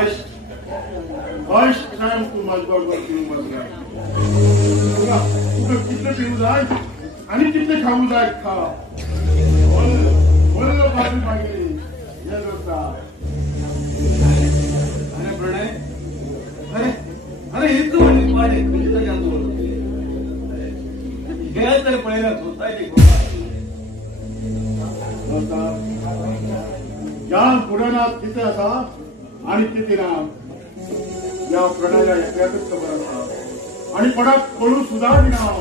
First time तू माझ्याबरोबर पिऊन बसला. तुला कितले पिऊ जाय आणि कितले खाऊ जाय खा. बोललो बाजू मागे ये होता. अरे प्रणय, अरे इतकं म्हणजे पाडे तुझं जातो हे तर पहिला सोसायटी या पुराणात किती असा आणि किती नाम या प्रणयाला एकट्यातच खबर असा आणि पडात पळू सुद्धा नाव.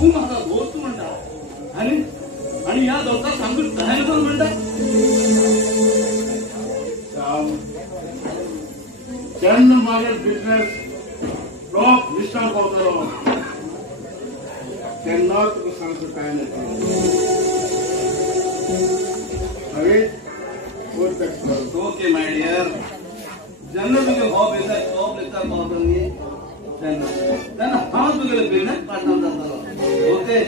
तू माझा दोस्त म्हणता आणि या दोस्ता सांगून काय पण म्हणता. ज्यांना माझे बिझनेस टॉप लिस्टार पावतलो त्यांना तुम्ही सांगतो काय नाही. ओके माय डिअर, ज्यांना तुझे हॉब येतात टॉप लिस्टार पावतो त्यांना हा तुझे बिझनेस पार्टनर जातो. ओके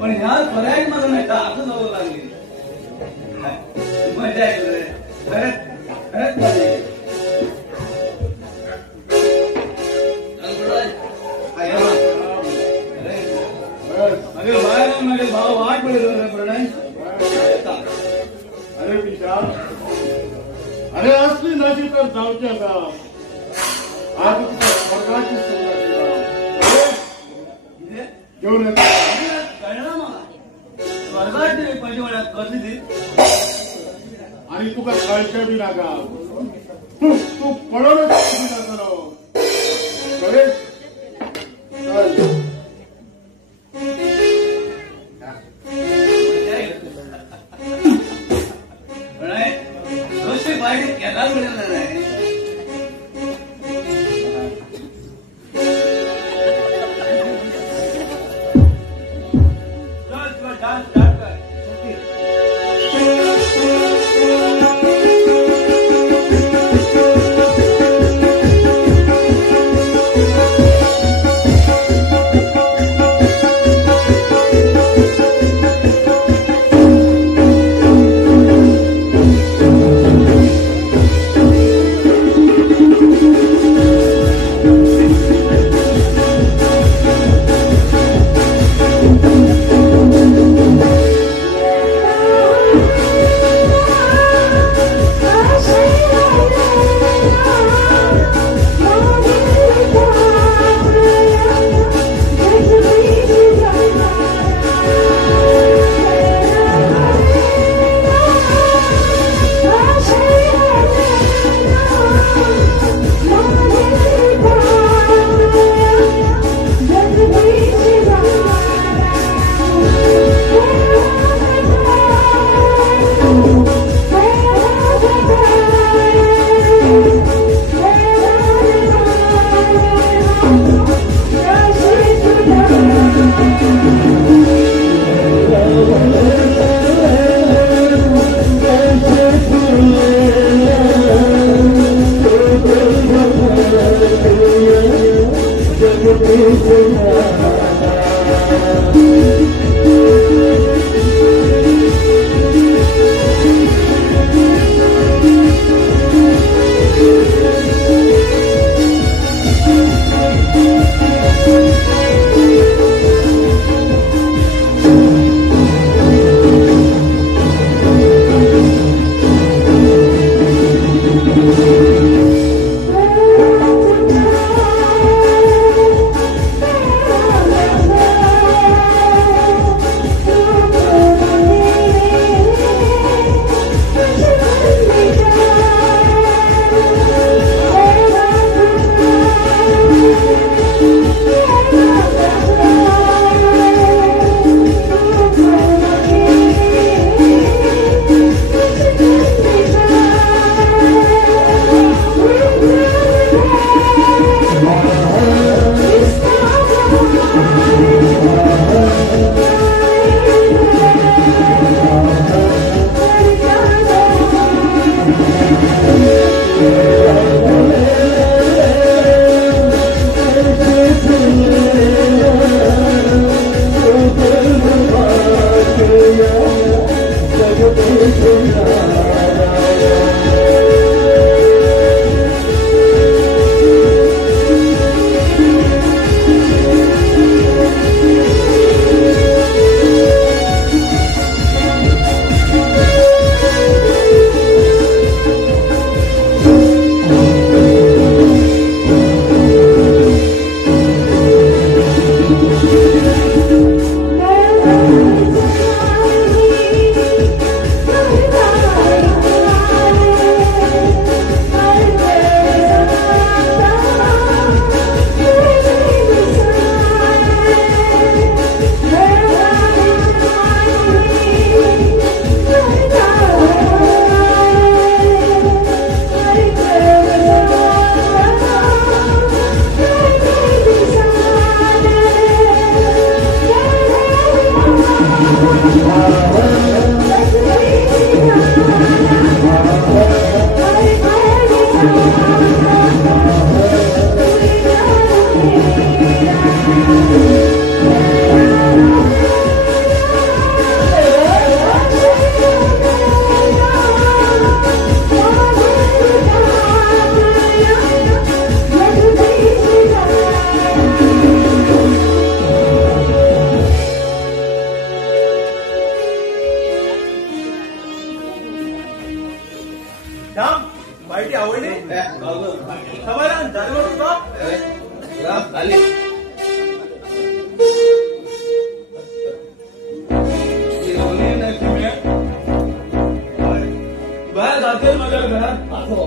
पण ह्या पर्याय मला नाही का असं जावं लागली. मजा आहे खरंच खरंच मजा आहे. माझे भाव वाट पडेल प्रणय. अरे विशाल, अरे असली नाशी तर जाऊची आता आज तुझ्या स्वर्गाची घेऊन येतो. स्वर्गाची पैसे म्हणत कसली ती आणि तुका कळच्या बी नाका. तू पळवलं रस्ते पाहिजे केला मिळणार आहे. खाली बाहर जाते मगर घरात असो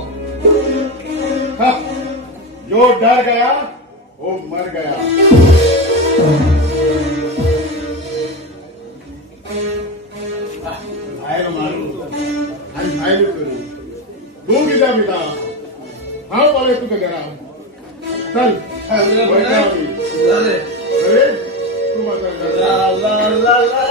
जो डर गया वो मर गया. बाहेर मारू आणि बाहेर करू तू किती पिता हा बोले तुझ्या घरा चल झाले तू माझ्या घरा. ला ला ला ला